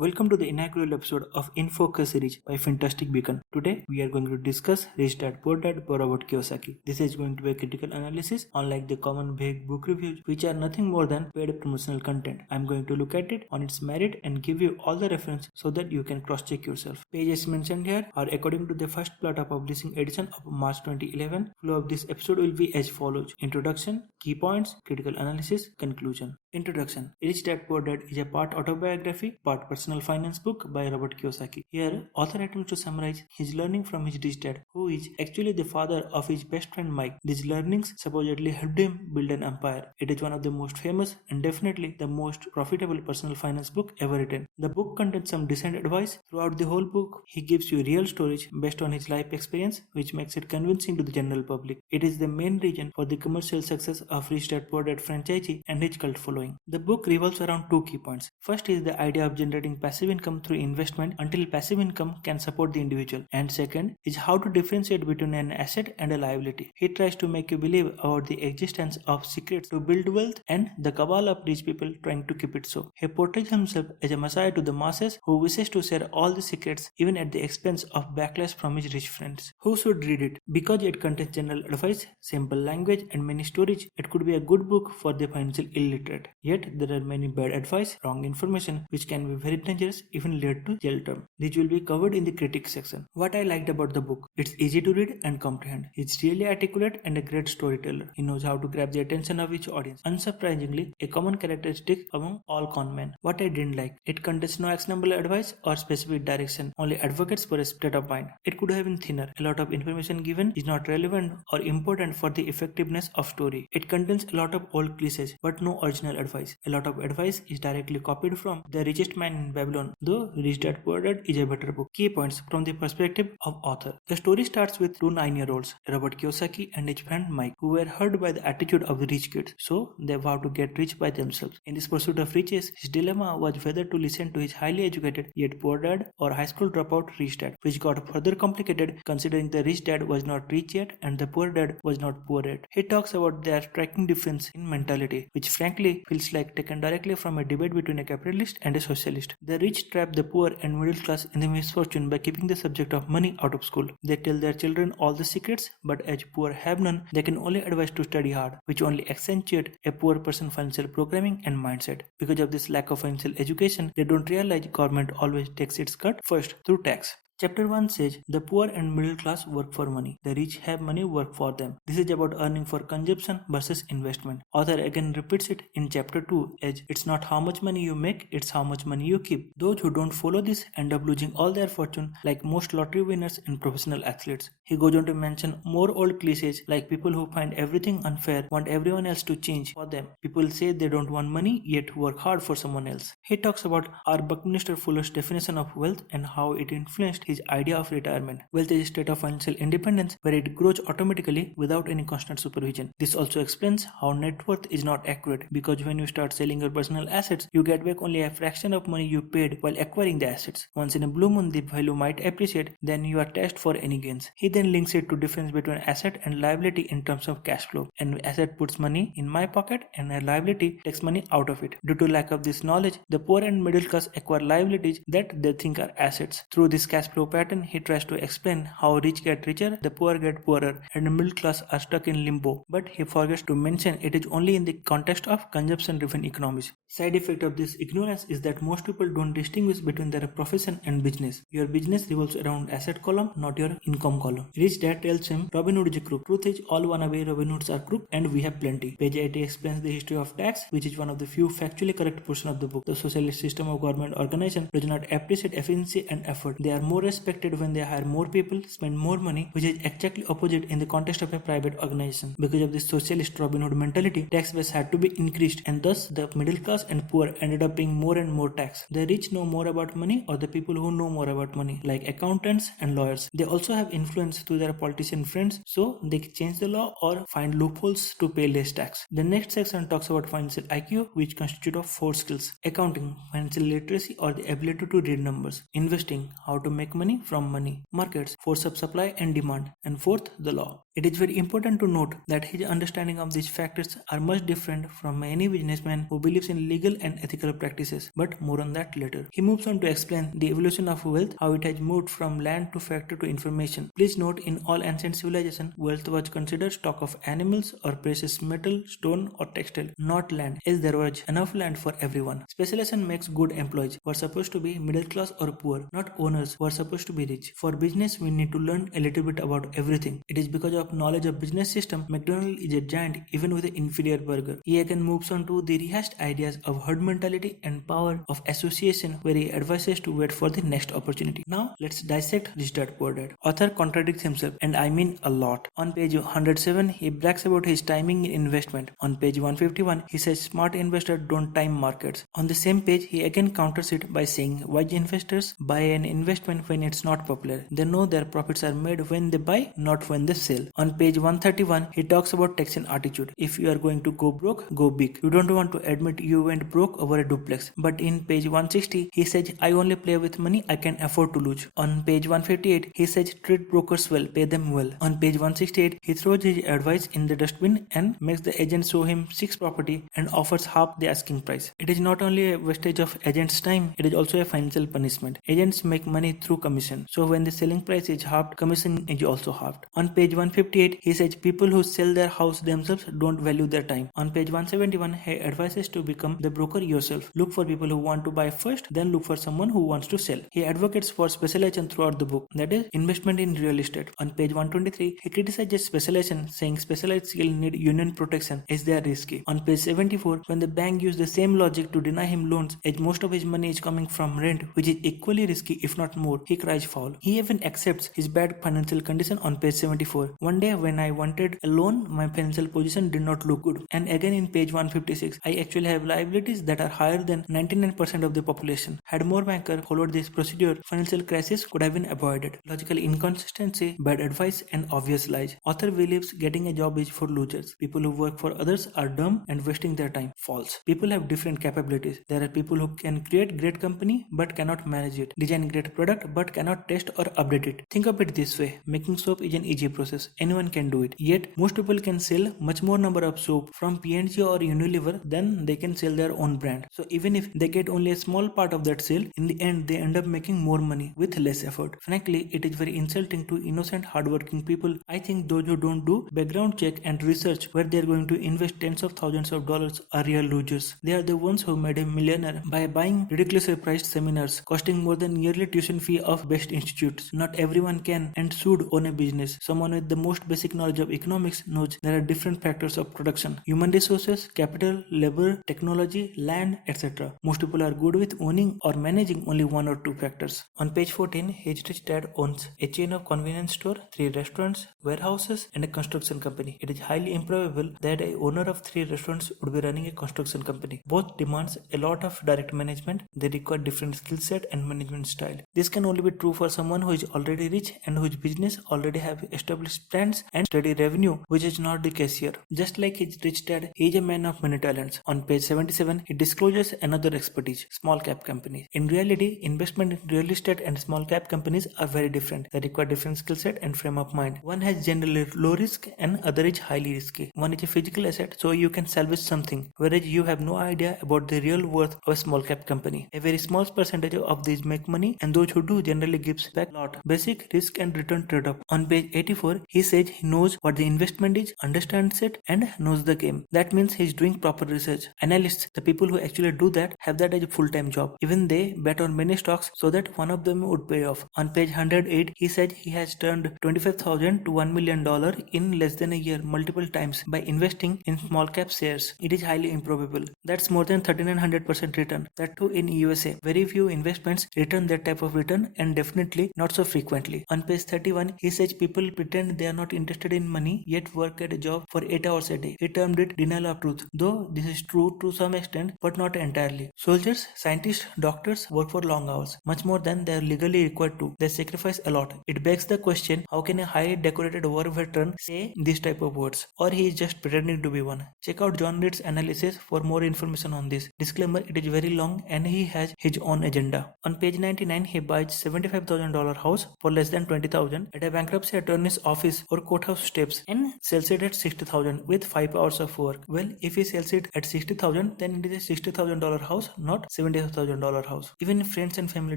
Welcome to the inaugural episode of In Focus series by Fintastic Beacon. Today we are going to discuss Rich Dad Poor Dad by Robert Kiyosaki. This is going to be a critical analysis, unlike the common vague book reviews, which are nothing more than paid promotional content. I am going to look at it on its merit and give you all the reference so that you can cross-check yourself. Pages mentioned here are according to the first Plata Publishing edition of March 2011. Flow of this episode will be as follows: Introduction, key points, critical analysis, conclusion. Introduction. Rich Dad Poor Dad is a part autobiography, part personal finance book by Robert Kiyosaki. Here, author attempts to summarize his learning from his rich dad, who is actually the father of his best friend Mike. These learnings supposedly helped him build an empire. It is one of the most famous and definitely the most profitable personal finance book ever written. The book contains some decent advice. Throughout the whole book, he gives you real stories based on his life experience, which makes it convincing to the general public. It is the main reason for the commercial success of Rich Dad Poor Dad franchise and its cult following. The book revolves around two key points. First is the idea of generating passive income through investment until passive income can support the individual. And second is how to differentiate between an asset and a liability. He tries to make you believe about the existence of secrets to build wealth and the cabal of rich people trying to keep it so. He portrays himself as a messiah to the masses who wishes to share all the secrets even at the expense of backlash from his rich friends. Who should read it? Because it contains general advice, simple language and many stories, it could be a good book for the financial illiterate. Yet there are many bad advice, wrong information which can be very dangerous, even lead to jail term. These will be covered in the critics section. What I liked about the book: it's easy to read and comprehend. It's really articulate and a great storyteller. He knows how to grab the attention of each audience. Unsurprisingly, a common characteristic among all con men. What I didn't like: it contains no actionable advice or specific direction, only advocates for a state of mind. It could have been thinner. A lot of information given is not relevant or important for the effectiveness of story. It contains a lot of old cliches, but no original advice. A lot of advice is directly copied from The Richest Man in Babylon, though Rich Dad Poor Dad is a better book. Key points from the perspective of author. The story starts with two 9-year-olds, Robert Kiyosaki and his friend Mike, who were hurt by the attitude of the rich kids, so they vowed to get rich by themselves. In this pursuit of riches, his dilemma was whether to listen to his highly educated yet poor dad or high school dropout rich dad, which got further complicated considering the rich dad was not rich yet and the poor dad was not poor yet. He talks about their striking difference in mentality, which frankly feels like taken directly from a debate between a capitalist and a socialist. The rich trap the poor and middle class in the misfortune by keeping the subject of money out of school. They tell their children all the secrets, but as poor have none, they can only advise to study hard, which only accentuate a poor person's financial programming and mindset. Because of this lack of financial education, they don't realize government always takes its cut first through tax. Chapter 1 says, the poor and middle class work for money. The rich have money work for them. This is about earning for consumption versus investment. Author again repeats it in chapter 2 as, it's not how much money you make, it's how much money you keep. Those who don't follow this end up losing all their fortune like most lottery winners and professional athletes. He goes on to mention more old cliches like people who find everything unfair want everyone else to change for them. People say they don't want money yet work hard for someone else. He talks about our Buckminster Fuller's definition of wealth and how it influenced his idea of retirement. Wealth is a state of financial independence where it grows automatically without any constant supervision. This also explains how net worth is not accurate, because when you start selling your personal assets, you get back only a fraction of money you paid while acquiring the assets. Once in a blue moon the value might appreciate, then you are taxed for any gains. He then links it to difference between asset and liability in terms of cash flow. An asset puts money in my pocket and a liability takes money out of it. Due to lack of this knowledge, the poor and middle class acquire liabilities that they think are assets. Through this cash flow pattern, he tries to explain how rich get richer, the poor get poorer, and the middle class are stuck in limbo. But he forgets to mention it is only in the context of consumption-driven economies. Side effect of this ignorance is that most people don't distinguish between their profession and business. Your business revolves around asset column, not your income column. Rich dad tells him Robin Hood is a crook. Truth is, all wannabe Robin Hoods are crook, and we have plenty. Page 80 explains the history of tax, which is one of the few factually correct portions of the book. The socialist system of government organization does not appreciate efficiency and effort. They are more respected when they hire more people, spend more money, which is exactly opposite in the context of a private organization. Because of this socialist Robin Hood mentality, tax base had to be increased, and thus the middle class and poor ended up paying more and more tax. The rich know more about money, or the people who know more about money, like accountants and lawyers. They also have influence through their politician friends, so they change the law or find loopholes to pay less tax. The next section talks about financial IQ, which constitutes of 4 skills: accounting, financial literacy or the ability to read numbers; investing, how to make money from money; markets, force of supply and demand; and fourth, the law. It is very important to note that his understanding of these factors are much different from any businessman who believes in legal and ethical practices, but more on that later. He moves on to explain the evolution of wealth, how it has moved from land to factory to information. Please note, in all ancient civilizations, wealth was considered stock of animals or precious metal, stone or textile, not land, as there was enough land for everyone. Specialization makes good employees who are supposed to be middle class or poor, not owners who are supposed to be rich. For business, we need to learn a little bit about everything. It is because of knowledge of business system, McDonald's is a giant even with an inferior burger. He again moves on to the rehashed ideas of herd mentality and power of association, where he advises to wait for the next opportunity. Now let's dissect Rich Dad Poor Dad. Author contradicts himself, and I mean a lot. On page 107, he brags about his timing in investment. On page 151, he says smart investors don't time markets. On the same page, he again counters it by saying wise investors buy an investment when it's not popular. They know their profits are made when they buy, not when they sell. On page 131, he talks about Texan attitude. If you are going to go broke, go big. You don't want to admit you went broke over a duplex. But in page 160, he says, I only play with money I can afford to lose. On page 158, he says, treat brokers well, pay them well. On page 168, he throws his advice in the dustbin and makes the agent show him 6 property and offers half the asking price. It is not only a wastage of agent's time, it is also a financial punishment. Agents make money through commission. So when the selling price is halved, commission is also halved. On page 158, he says people who sell their house themselves don't value their time. On page 171, he advises to become the broker yourself. Look for people who want to buy first, then look for someone who wants to sell. He advocates for specialization throughout the book, that is, investment in real estate. On page 123, he criticizes specialization, saying specialized skill need union protection as they are risky. On page 74, when the bank used the same logic to deny him loans, as most of his money is coming from rent, which is equally risky if not more, he cries foul. He even accepts his bad financial condition on page 74. One day when I wanted a loan, my financial position did not look good. And again in page 156, I actually have liabilities that are higher than 99% of the population. Had more bankers followed this procedure, financial crisis could have been avoided. Logical inconsistency, bad advice, and obvious lies. Author believes getting a job is for losers. People who work for others are dumb and wasting their time. False. People have different capabilities. There are people who can create great company but cannot manage it, design great product but cannot test or update it. Think of it this way, making soap is an easy process. Anyone can do it. Yet most people can sell much more number of soap from P&G or Unilever than they can sell their own brand. So even if they get only a small part of that sale, in the end they end up making more money with less effort. Frankly, it is very insulting to innocent hardworking people. I think those who don't do background check and research where they are going to invest tens of thousands of dollars are real losers. They are the ones who made a millionaire by buying ridiculously priced seminars costing more than yearly tuition fee of best institutes. Not everyone can and should own a business. Someone with the most basic knowledge of economics knows there are different factors of production: human resources, capital, labor, technology, land, etc. Most people are good with owning or managing only one or two factors. On page 14, his rich dad owns a chain of convenience store, 3 restaurants, warehouses, and a construction company. It is highly improbable that a owner of 3 restaurants would be running a construction company. Both demands a lot of direct management. They require different skill set and management style. This can only be true for someone who is already rich and whose business already have established brands and steady revenue, which is not the case here. Just like his rich dad, he is a man of many talents. On page 77, he discloses another expertise: small cap companies. In reality, investment in real estate and small cap companies are very different. They require different skill set and frame of mind. One has generally low risk and other is highly risky. One is a physical asset, so you can salvage something, whereas you have no idea about the real worth of a small cap company. A very small percentage of these make money, and those who do generally gives back a lot. Basic risk and return trade-off. On page 84, he says he knows what the investment is, understands it, and knows the game. That means he's doing proper research. Analysts, the people who actually do that, have that as a full-time job. Even they bet on many stocks so that one of them would pay off. On page 108, he said he has turned $25,000 to $1 million in less than a year multiple times by investing in small cap shares. It is highly improbable. That's more than 3900% return. That too in USA. Very few investments return that type of return, and definitely not so frequently. On page 31, he says people pretend they are not interested in money yet work at a job for 8 hours a day. He termed it denial of truth. Though this is true to some extent, but not entirely. Soldiers, scientists, doctors work for long hours, much more than they are legally required to. They sacrifice a lot. It begs the question, how can a highly decorated war veteran say these type of words? Or he is just pretending to be one. Check out John Reed's analysis for more information on this. Disclaimer, it is very long and he has his own agenda. On page 99, he buys $75,000 house for less than $20,000 at a bankruptcy attorney's office office or courthouse steps and sells it at 60,000 with 5 hours of work. Well, if he sells it at 60,000, then it is a $60,000 house, not $70,000 house. Even friends and family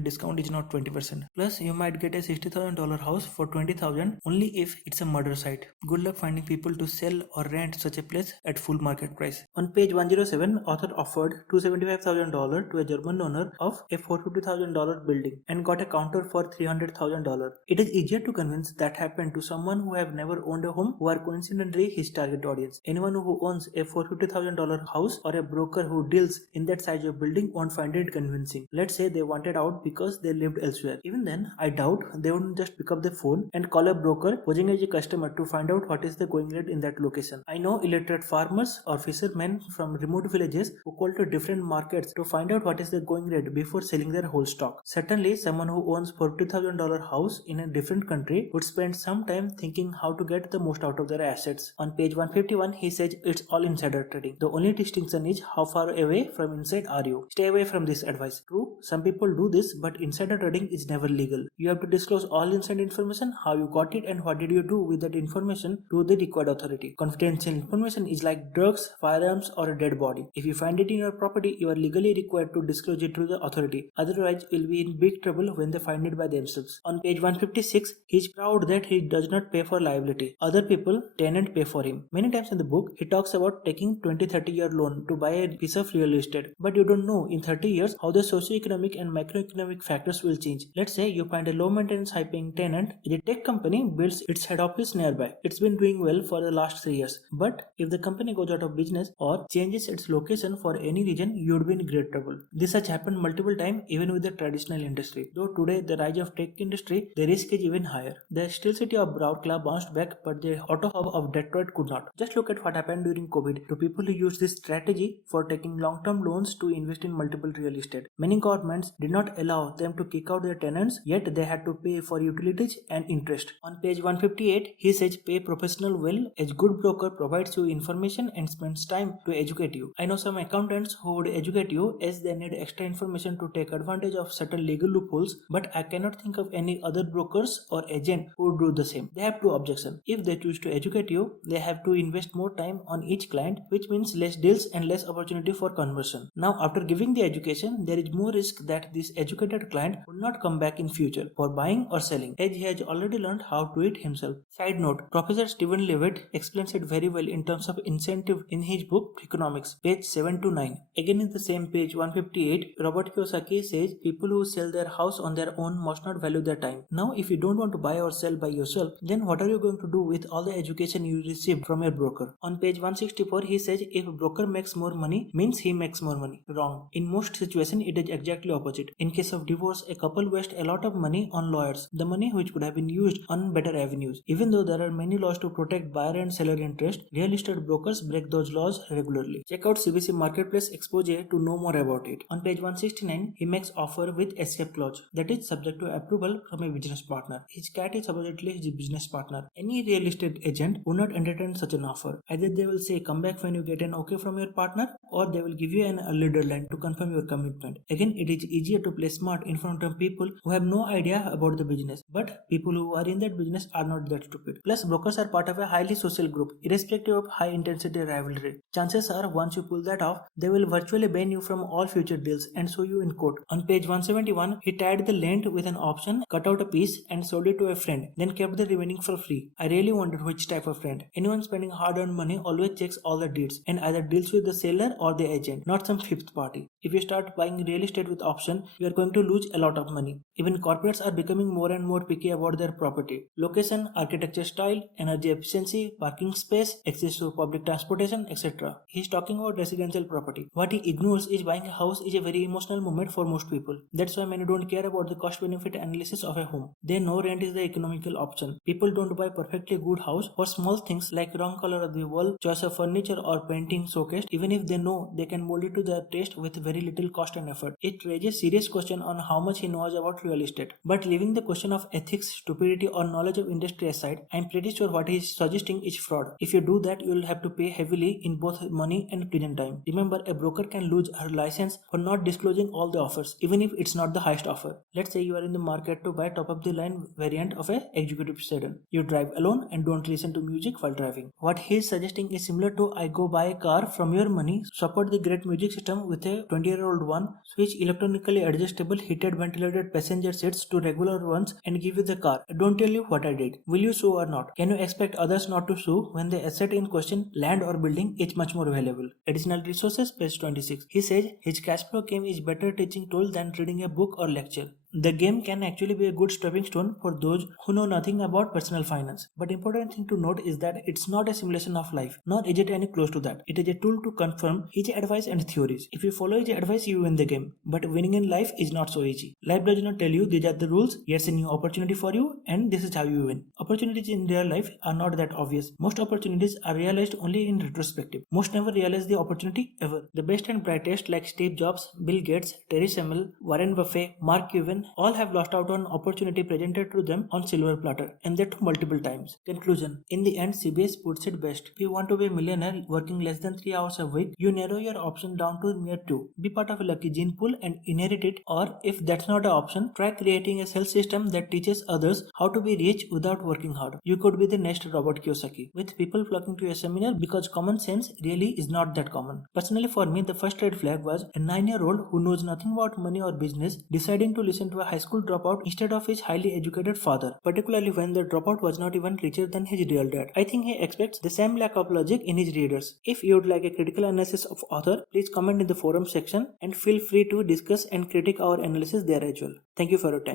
discount is not 20%. Plus, you might get a $60,000 house for 20,000 only if it's a murder site. Good luck finding people to sell or rent such a place at full market price. On page 107, author offered $275,000 to a German owner of a $450,000 building and got a counter for $300,000. It is easier to convince that happened to someone who have never owned a home, who are coincidentally his target audience. Anyone who owns a $450,000 house or a broker who deals in that size of building won't find it convincing. Let's say they wanted out because they lived elsewhere. Even then, I doubt they wouldn't just pick up the phone and call a broker posing as a customer to find out what is the going rate in that location. I know illiterate farmers or fishermen from remote villages who call to different markets to find out what is the going rate before selling their whole stock. Certainly, someone who owns $40,000 house in a different country would spend some time thinking how to get the most out of their assets. On page 151, he says it's all insider trading. The only distinction is how far away from inside are you. Stay away from this advice. True, some people do this, but insider trading is never legal. You have to disclose all inside information, how you got it and what did you do with that information to the required authority. Confidential information is like drugs, firearms or a dead body. If you find it in your property, you are legally required to disclose it to the authority. Otherwise, you'll be in big trouble when they find it by themselves. On page 156, he's proud that he does not pay for liability. Other people, tenant, pay for him. Many times in the book, he talks about taking 20-30 year loan to buy a piece of real estate. But you don't know in 30 years how the socioeconomic and macroeconomic factors will change. Let's say you find a low maintenance high paying tenant. The tech company builds its head office nearby. It's been doing well for the last 3 years. But if the company goes out of business or changes its location for any reason, you'd be in great trouble. This has happened multiple times even with the traditional industry. Though today the rise of tech industry, the risk is even higher. The steel city of Braukla bounced back, but the auto hub of Detroit could not. Just look at what happened during COVID to people who used this strategy for taking long-term loans to invest in multiple real estate. Many governments did not allow them to kick out their tenants, yet they had to pay for utilities and interest. On page 158, he says pay professional well. A good broker provides you information and spends time to educate you. I know some accountants who would educate you as they need extra information to take advantage of certain legal loopholes, but I cannot think of any other brokers or agent who would do the same. They have two objections. If they choose to educate you, they have to invest more time on each client, which means less deals and less opportunity for conversion. Now, after giving the education, there is more risk that this educated client will not come back in future for buying or selling, as he has already learned how to do it himself. Side note, Professor Stephen Levitt explains it very well in terms of incentive in his book Economics, page 7 to 9. Again in the same page 158, Robert Kiyosaki says people who sell their house on their own must not value their time. Now, if you don't want to buy or sell by yourself, then what are you going to do with all the education you received from your broker? On page 164, he says if a broker makes more money, means he makes more money. Wrong. In most situations, it is exactly opposite. In case of divorce, a couple waste a lot of money on lawyers, the money which could have been used on better avenues. Even though there are many laws to protect buyer and seller interest, real estate brokers break those laws regularly. Check out CBC Marketplace Exposure to know more about it. On page 169, he makes offer with escape clause, that is subject to approval from a business partner. His cat is supposedly his business partner. Any real estate agent would not entertain such an offer. Either they will say come back when you get an okay from your partner, or they will give you an early deadline to confirm your commitment. Again, it is easier to play smart in front of people who have no idea about the business, but people who are in that business are not that stupid. Plus, brokers are part of a highly social group, irrespective of high intensity rivalry. Chances are once you pull that off, they will virtually ban you from all future deals and sue you in court. On page 171, he tied the length with an option, cut out a piece and sold it to a friend, then kept the remaining for free. I really wonder which type of friend. Anyone spending hard-earned money always checks all the deeds and either deals with the seller or the agent, not some fifth party. If you start buying real estate with option, you are going to lose a lot of money. Even corporates are becoming more and more picky about their property. Location, architecture style, energy efficiency, parking space, access to public transportation, etc. He's talking about residential property. What he ignores is buying a house is a very emotional moment for most people. That's why many don't care about the cost-benefit analysis of a home. They know rent is the economical option. People don't buy perfectly good house for small things like wrong color of the wall, choice of furniture or painting showcased, even if they know they can mold it to their taste with very little cost and effort. It raises serious question on how much he knows about real estate. But leaving the question of ethics, stupidity or knowledge of industry aside, I'm pretty sure what he is suggesting is fraud. If you do that, you will have to pay heavily in both money and prison time. Remember, a broker can lose her license for not disclosing all the offers, even if it's not the highest offer. Let's say you are in the market to buy top of the line variant of a executive sedan. You drive alone and don't listen to music while driving. What he is suggesting is similar to I go buy a car from your money, support the great music system with a 20-year-old one, switch electronically adjustable heated ventilated passenger seats to regular ones and give you the car. I don't tell you what I did. Will you sue or not? Can you expect others not to sue when the asset in question, land or building, is much more valuable? Additional resources, page 26. He says his cash flow game is better teaching tool than reading a book or lecture. The game can actually be a good stepping stone for those who know nothing about personal finance. But important thing to note is that it's not a simulation of life, nor is it any close to that. It is a tool to confirm his advice and theories. If you follow his advice, you win the game. But winning in life is not so easy. Life does not tell you these are the rules, here's a new opportunity for you, and this is how you win. Opportunities in real life are not that obvious. Most opportunities are realized only in retrospective. Most never realize the opportunity ever. The best and brightest like Steve Jobs, Bill Gates, Terry Semel, Warren Buffett, Mark Cuban, all have lost out on opportunity presented to them on silver platter, and that multiple times. Conclusion. In the end, CBS puts it best. If you want to be a millionaire working less than 3 hours a week, you narrow your option down to mere 2. Be part of a lucky gene pool and inherit it, or if that's not an option, try creating a sales system that teaches others how to be rich without working hard. You could be the next Robert Kiyosaki, with people flocking to a seminar because common sense really is not that common. Personally, for me, the first red flag was a 9-year-old who knows nothing about money or business deciding to listen to a high school dropout instead of his highly educated father, particularly when the dropout was not even richer than his real dad. I think he expects the same lack of logic in his readers. If you would like a critical analysis of author, please comment in the forum section and feel free to discuss and critique our analysis there as well. Thank you for your time.